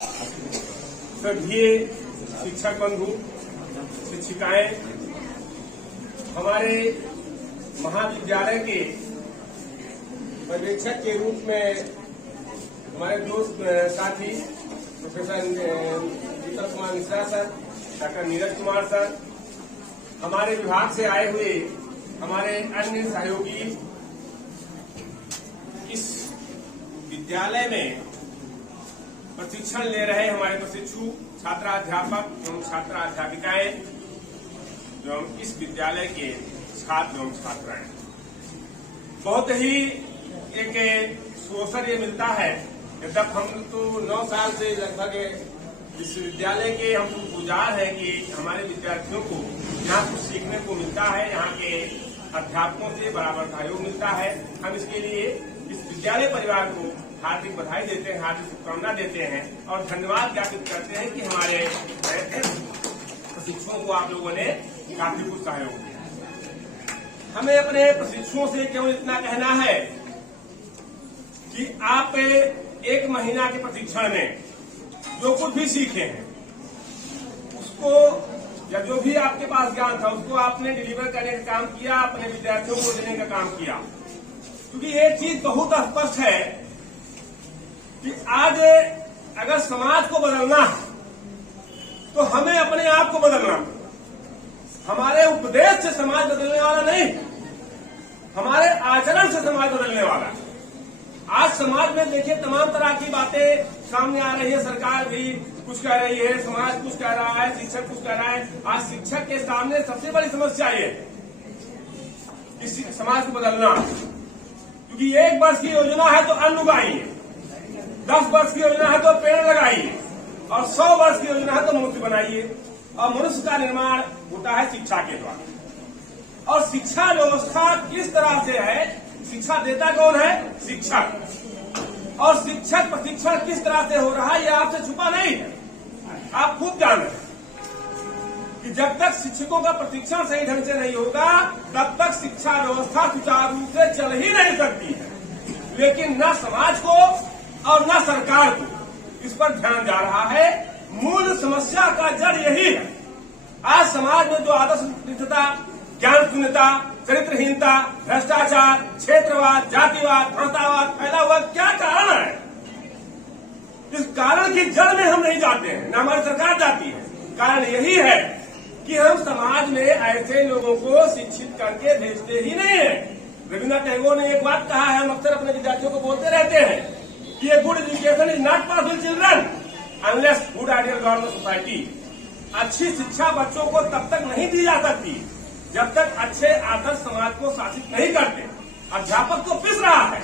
सभी शिक्षक बंधु, शिक्षिकाएं, हमारे महाविद्यालय के पर्यवेक्षक के रूप में हमारे दोस्त साथी professor Sheetal Kumar Mishra sir, doctor Neeraj Kumar sir, हमारे विभाग से आए हुए हमारे अन्य सहयोगी इस विद्यालय में प्रशिक्षण ले रहे हमारे प्रशिक्षु छात्राध्यापक एवं छात्राध्यापिकाएं एवं इस विद्यालय के छात्र एवं छात्राएं, बहुत ही एक अवसर ये मिलता है। जब हम तो 9 साल से लगभग इस विद्यालय के हम गुजार हैं कि हमारे विद्यार्थियों को यहाँ कुछ सीखने को मिलता है, यहाँ के अध्यापकों से बराबर सहयोग मिलता है। हम इसके लिए इस विद्यालय परिवार को हार्दिक बधाई देते हैं, हार्दिक शुभकामना देते हैं और धन्यवाद ज्ञापित करते हैं कि हमारे प्रशिक्षुओं को आप लोगों ने काफी कुछ सहयोग दिया। हमें अपने प्रशिक्षुओं से केवल इतना कहना है कि आप 1 महीना के प्रशिक्षण में जो कुछ भी सीखे हैं उसको या जो भी आपके पास ज्ञान था उसको आपने डिलीवर करने का काम किया, अपने विद्यार्थियों को देने का काम किया। क्योंकि एक चीज बहुत स्पष्ट है कि आज अगर समाज को बदलना है तो हमें अपने आप को बदलना है। हमारे उपदेश से समाज बदलने वाला नहीं, हमारे आचरण से समाज बदलने वाला है। आज समाज में देखिए तमाम तरह की बातें सामने आ रही है, सरकार भी कुछ कह रही है, समाज कुछ कह रहा है, शिक्षक कुछ कह रहा है। आज शिक्षक के सामने सबसे बड़ी समस्या ये कि समाज को बदलना, क्योंकि 1 वर्ष की योजना है तो अन्न उगाइए, 10 वर्ष की योजना है तो पेड़ लगाइए और 100 वर्ष की योजना है तो मनुष्य बनाइए। और मनुष्य का निर्माण होता है शिक्षा के द्वारा। और शिक्षा व्यवस्था किस तरह से है, शिक्षा देता कौन है? शिक्षक। और शिक्षक प्रशिक्षण किस तरह से हो रहा है, यह आपसे छुपा नहीं है, आप खूब जान रहे हैं कि जब तक शिक्षकों का प्रशिक्षण सही ढंग से नहीं होगा तब तक शिक्षा व्यवस्था सुचारू रूप से चल ही नहीं सकती है। लेकिन न समाज को और न सरकार को इस पर ध्यान जा रहा है। मूल समस्या का जड़ यही है। आज समाज में जो आदर्शता, ज्ञान शून्यता, चरित्रहीनता, भ्रष्टाचार, क्षेत्रवाद, जातिवाद, भाषावाद फैला हुआ, क्या कारण है? इस कारण की जड़ में हम नहीं जाते हैं, न हमारी सरकार जाती है। कारण यही है कि हम समाज में ऐसे लोगों को शिक्षित करके भेजते ही नहीं है। रविन्द्रनाथ टैगोर ने एक बात कहा है, हम अक्सर अपने विद्यार्थियों को बोलते रहते हैं कि a good education is not possible children unless good ideal government society. अच्छी शिक्षा बच्चों को तब तक नहीं दी जा सकती जब तक अच्छे आदर्श समाज को शासित नहीं करते। अध्यापक तो पिस रहा है,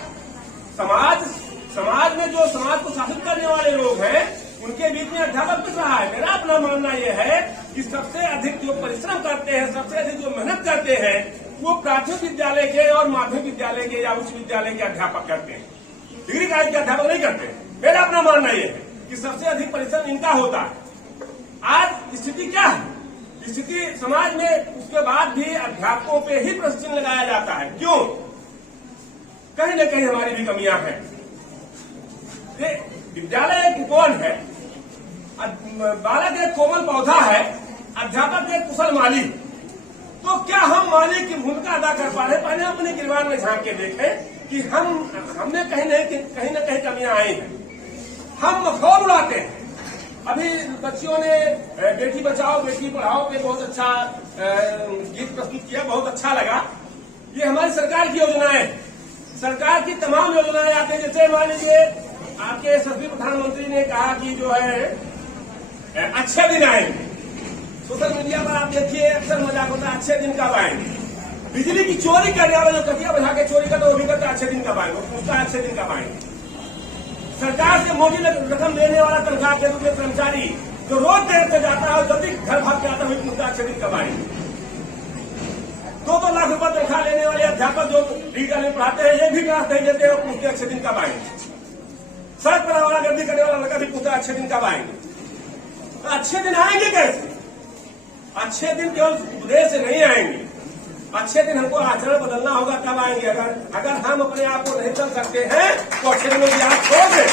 समाज में जो समाज को शासित करने वाले लोग हैं उनके बीच में अध्यापक पिस रहा है। मेरा अपना मानना यह है कि सबसे अधिक जो परिश्रम करते हैं, सबसे अधिक जो मेहनत करते हैं वो प्राथमिक विद्यालय के और माध्यमिक विद्यालय के या उच्च विद्यालय के अध्यापक करते हैं, डिग्री कॉलेज के अध्यापक नहीं करते। मेरा अपना मानना यह है कि सबसे अधिक परिश्रम इनका होता है। आज स्थिति क्या है? स्थिति समाज में उसके बाद भी अध्यापकों पे ही प्रश्न चिन्ह लगाया जाता है। क्यों? कहीं न कहीं हमारी भी कमियां हैं। विद्यालय एक कौन है? बालक एक कोमल पौधा है, अध्यापक एक कुशल माली। तो क्या हम माली की भूमिका अदा कर पा रहे? पहले अपने गिरबान में झांक के देखें कि हमने कहीं न कहीं कमियां आई हैं। हम मखौल उड़ाते हैं। अभी बच्चियों ने बेटी बचाओ बेटी पढ़ाओ पे बहुत अच्छा गीत प्रस्तुत किया, बहुत अच्छा लगा। ये हमारी सरकार की योजनाएं, सरकार की तमाम योजनाएं आती हैं। जैसे मान लीजिए आपके यशस्वी प्रधानमंत्री ने कहा कि जो है अच्छे दिन आएंगे। सोशल मीडिया पर आप देखिए अक्सर मजाक होता है, अच्छे दिन कब आएंगे। बिजली की चोरी करने वाले जो कटिया बजा के चोरी करते वो भी कहते अच्छे दिन कब आएंगे, पूछता है अच्छे दिन कब आएंगे। सरकार से मोटी रकम लेने वाला तनख्वाह के रूप में कर्मचारी जो रोज देर से जाता है और जल्दी घर भाग के आता है, पूछता अच्छे दिन कब आएंगे। 2-2 लाख रुपए तनख्वाह लेने वाले अध्यापक जो रीडर में पढ़ाते हैं ये भी क्लास नहीं देते और पूछते अच्छे दिन कब आएंगे। सड़क पर वाला गर्दी करने वाला लड़का भी पूछता अच्छे दिन कब आएंगे। तो अच्छे दिन आएंगे कैसे? अच्छे दिन केवल उपदेश से नहीं आएंगे, अच्छे दिन हमको आचरण बदलना होगा तब आएंगे। अगर हम अपने आप को नहीं चल सकते हैं तो अच्छे दिनों की याद छोड़ दें।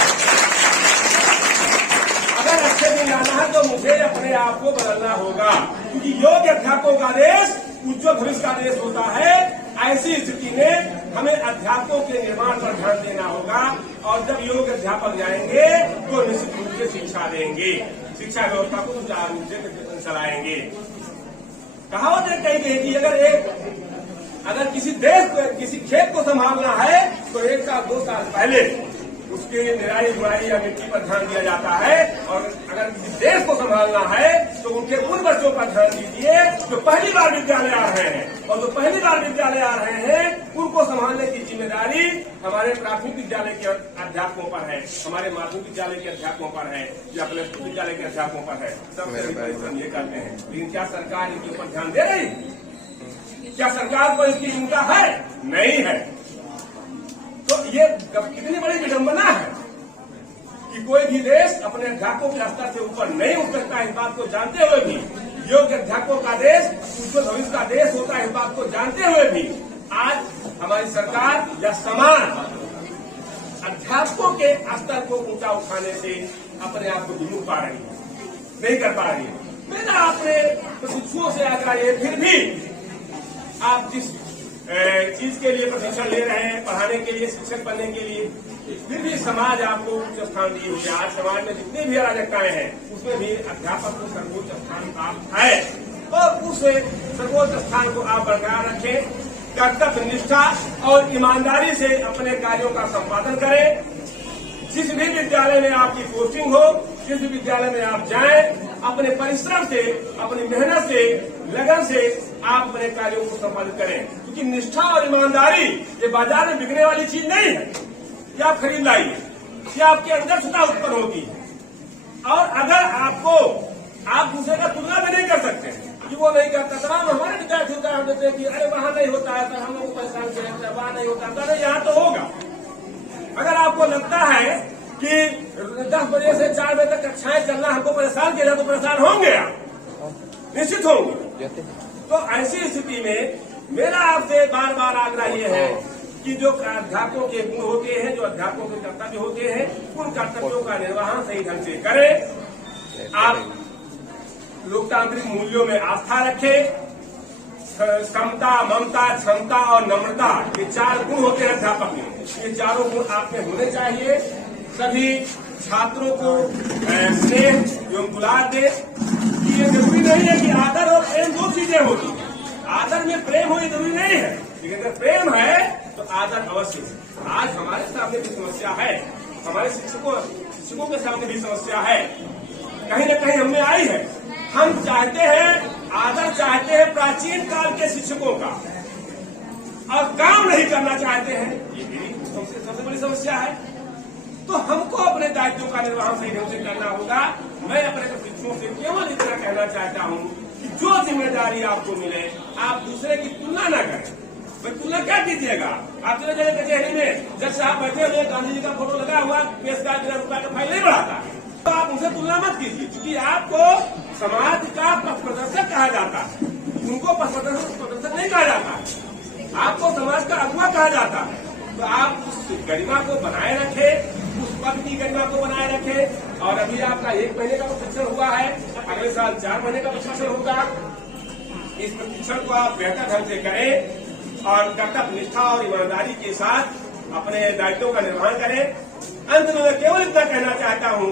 जाना है तो मुझे अपने आप को बदलना होगा, क्योंकि योग्य अध्यापकों का देश उज्ज्वल भविष्य का देश होता है। ऐसी स्थिति में हमें अध्यापकों के निर्माण पर ध्यान देना होगा, और जब योग्य अध्यापक जाएंगे तो निश्चित रूप से शिक्षा देंगे, शिक्षा व्यवस्था को सुचारू रूप से चलाएंगे। कहावत है कही कि अगर किसी देश को, किसी खेत को संभालना है तो 1 साल 2 साल पहले उसके निराई गुड़ाई या मिट्टी पर ध्यान दिया जाता है, और अगर किसी देश को संभालना है तो उनके उन बच्चों पर ध्यान दीजिए जो पहली बार विद्यालय आ रहे हैं, और जो पहली बार विद्यालय आ रहे हैं उनको संभालने की जिम्मेदारी हमारे प्राथमिक विद्यालय के अध्यापकों पर है, हमारे माध्यमिक विद्यालय के अध्यापकों पर है, या प्लस 2 विद्यालय के अध्यापकों पर है। सबसे ये करते हैं, लेकिन क्या सरकार इनके ऊपर ध्यान दे रही? क्या सरकार को इसकी चिंता है? नहीं है। तो ये कितनी बड़ी विडंबना है कि कोई भी देश अपने अध्यापकों के स्तर से ऊपर नहीं उठ सकता, इस बात को जानते हुए भी योग्य अध्यापकों का देश उज्ज्वल भविष्य का देश होता है, इस बात को जानते हुए भी आज हमारी सरकार या समाज अध्यापकों के स्तर को ऊंचा उठाने से अपने आप को विमुख पा रही है, नहीं कर पा रही है। मेरा अपने प्रशिक्षुओं से आग्रह है, फिर भी आप जिस चीज के लिए प्रशिक्षण ले रहे हैं, पढ़ाने के लिए, शिक्षक बनने के लिए, फिर भी समाज आपको उच्च स्थान दिए हुए। आज समाज में जितनी भी अराजकताएं हैं उसमें भी अध्यापक को सर्वोच्च स्थान प्राप्त है, और उस सर्वोच्च स्थान को आप बरकरार रखें। कर्तव्य निष्ठा और ईमानदारी से अपने कार्यों का संपादन करें। जिस भी विद्यालय में आपकी पोस्टिंग हो, जिस भी विद्यालय में आप जाएं, अपने परिश्रम से, अपनी मेहनत से, लगन से आप अपने कार्यों को संपादित करें, क्योंकि निष्ठा और ईमानदारी ये बाजार में बिकने वाली चीज नहीं है कि आप खरीद लाइए, कि आपके अंदर स्वतः उत्पन्न होती है। और अगर आपको आप दूसरे का तुलना भी नहीं कर सकते कि वो नहीं करता, तमाम हमारे विद्यार्थी उदाहरण देते हैं कि अरे वहां नहीं होता है तो हम लोग परेशान किया, वहां नहीं होता तो यहाँ तो होगा। अगर आपको लगता है कि 10 बजे से 4 बजे तक कक्षाएं चलना हमको परेशान किया, तो परेशान होंगे आप, निश्चित होंगे। तो ऐसी स्थिति में मेरा आपसे बार बार आग्रह ये है कि जो अध्यापकों के गुण होते हैं, जो अध्यापकों के कर्तव्य होते हैं, उन कर्तव्यों का निर्वहन सही ढंग से करें। आप लोकतांत्रिक मूल्यों में आस्था रखें। समता, ममता, क्षमता और नम्रता, ये 4 गुण होते हैं अध्यापक में। ये चारों गुण आप में होने चाहिए। सभी छात्रों को स्नेह एवं दुलार दे। ये जरूरी नहीं है कि आदर और प्रेम 2 चीजें होती। आदर में प्रेम हो ये जरूरी नहीं है, लेकिन अगर प्रेम है तो आदर अवश्य है। आज हमारे सामने भी समस्या है, हमारे शिक्षकों के सामने भी समस्या है, कहीं न कहीं हमने आई है। हम चाहते हैं, आदर चाहते हैं प्राचीन काल के शिक्षकों का, और काम नहीं करना चाहते हैं, ये मेरी सबसे बड़ी समस्या है। तो हमको अपने दायित्वों का निर्वहन सही ढंग से करना होगा। मैं अपने शिक्षकों से केवल इतना कहना चाहता हूँ कि जो जिम्मेदारी आपको मिले आप दूसरे की तुलना न करें। भाई तुलना क्या कीजिएगा? आप चले जाइए कचहरी में, जज साहब बैठे हुए, गांधी जी का फोटो लगा हुआ, केस का ₹1 का फाइल नहीं बढ़ाता है, तो आप उनसे तुलना मत कीजिए, क्योंकि आपको समाज का पथ प्रदर्शक कहा जाता है, उनको पथ प्रदर्शक नहीं कहा जाता, आपको समाज का अगुवा कहा जाता है। तो आप उस गरिमा को बनाए रखें, उस पद की गरिमा को बनाए रखें। और अभी आपका 1 महीने का प्रशिक्षण हुआ है, अगले साल 4 महीने का प्रशिक्षण होगा। इस प्रशिक्षण को आप बेहतर ढंग से करें और कर्तव्य निष्ठा और ईमानदारी के साथ अपने दायित्वों का निर्वहन करें। अंत में मैं केवल इतना कहना चाहता हूँ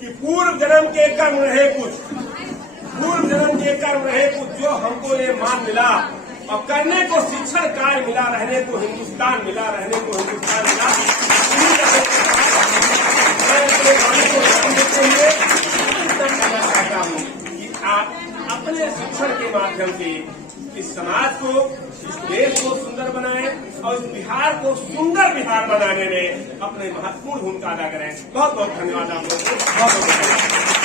कि पूर्व जन्म के कर्म रहे कुछ, पूर्व जन्म के कर्म रहे कुछ, जो हमको ये मान मिला और करने को शिक्षण कार्य मिला, रहने को हिंदुस्तान मिला, रहने को हिंदुस्तान मिला। मैं अपने वाणी को ध्यान देते हुए इतना कहना चाहता हूँ कि आप अपने शिक्षण के माध्यम से इस समाज को, इस देश को सुंदर बनाएं और इस बिहार को सुंदर बिहार बनाने में अपने महत्वपूर्ण भूमिका अदा करें। बहुत बहुत धन्यवाद आप लोगों को। बहुत बहुत धन्यवाद।